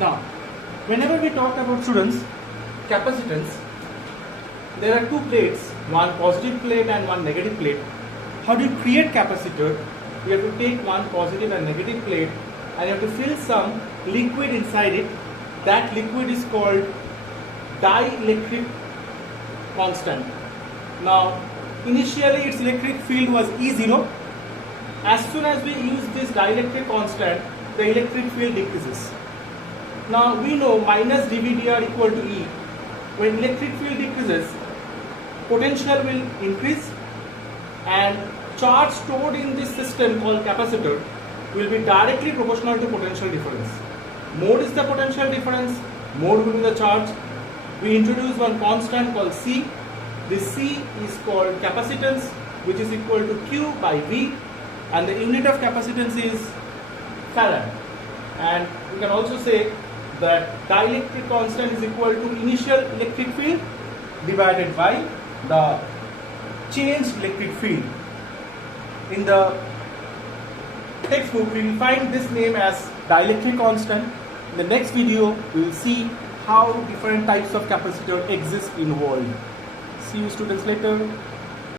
Now, whenever we talk about students, capacitance, there are two plates, one positive plate and one negative plate. How do you create capacitor? You have to take one positive and negative plate and you have to fill some liquid inside it. That liquid is called dielectric constant. Now, initially its electric field was E0. As soon as we use this dielectric constant, the electric field decreases. Now we know minus dVdr equal to E. When electric field decreases, potential will increase and charge stored in this system called capacitor will be directly proportional to potential difference. Mode is the potential difference, mode will be the charge. We introduce one constant called C. This C is called capacitance, which is equal to Q by V, and the unit of capacitance is farad. And we can also say that dielectric constant is equal to initial electric field divided by the changed electric field. In the textbook, we will find this name as dielectric constant. In the next video, we will see how different types of capacitor exist in world. See you students later.